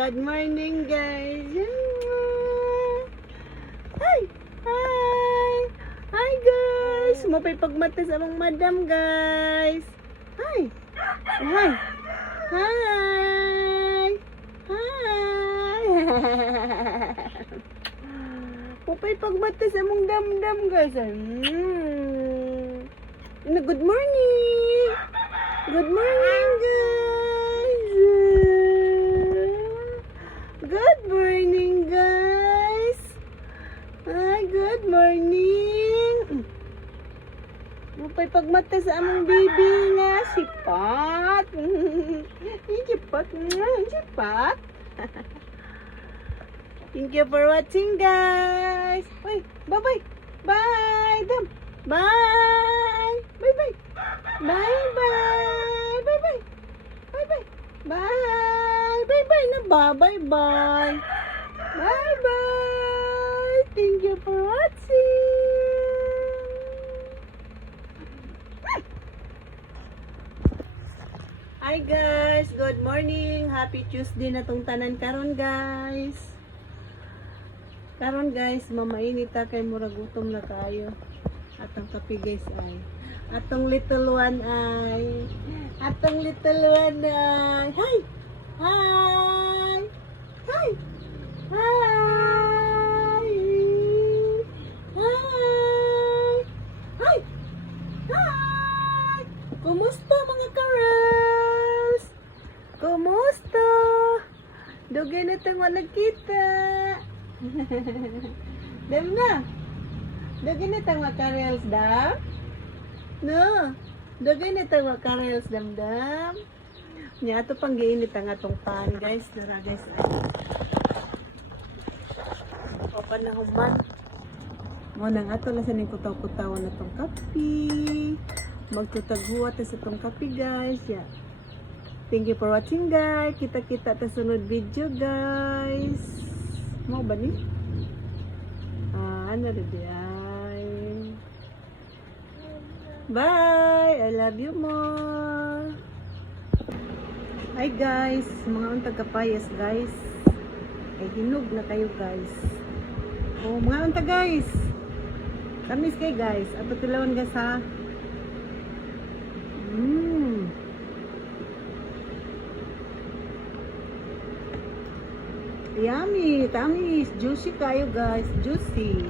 Good morning, guys. Hi! Hi! Hi, guys! Mapay pagmata sa among madam, guys. Hi! Hi! Hi! Hi! Mapay pagmata sa among damdam, guys. Good morning! Good morning, guys! Good morning, guys! Hi, good morning! Mapay pagmata sa among baby nga, si Pat! Si Pat! Si Pat! Thank you for watching, guys! Uy, bye-bye! Bye! Dam! Bye! Bye-bye! Bye-bye! Bye-bye! Bye-bye! Bye! Bye-bye na ba? Bye-bye! Bye-bye! Thank you for watching! Hi guys! Good morning! Happy Tuesday na tong tanan karon, guys! Karon, guys, mamainit ta kay murag gutom na kayo. Atong kape, guys, ay. Atong little one ay. Atong little one ay. Hi! Hi! Hi! Hi! Hi! Hi! Hi! Kumusta, mga karels? Kumusta? Dugay na tang nagkita. Dam na. Dugay na tang makarels, dam? No. Dugay na tang makarels, dam. Nya ato pang giinit ang atong pan, guys. Tara, guys. O panahuman. Mo nang ato la sa ning kutaw-kutawan atong kape. Magtutaghuwat sa atong kape, guys. Yeah. Thank you for watching, guys. Kita-kita ta sunod video, guys. Mau ba ni? Ano rin ay? Bye! I love you more! Hi guys! Mga untag kapayas, guys. Ay hinog na kayo, guys. Oh, mga untag, guys. Tamis kay, guys. Ato tilawan, guys, ha? Yummy, tamis, juicy kayo, guys, juicy.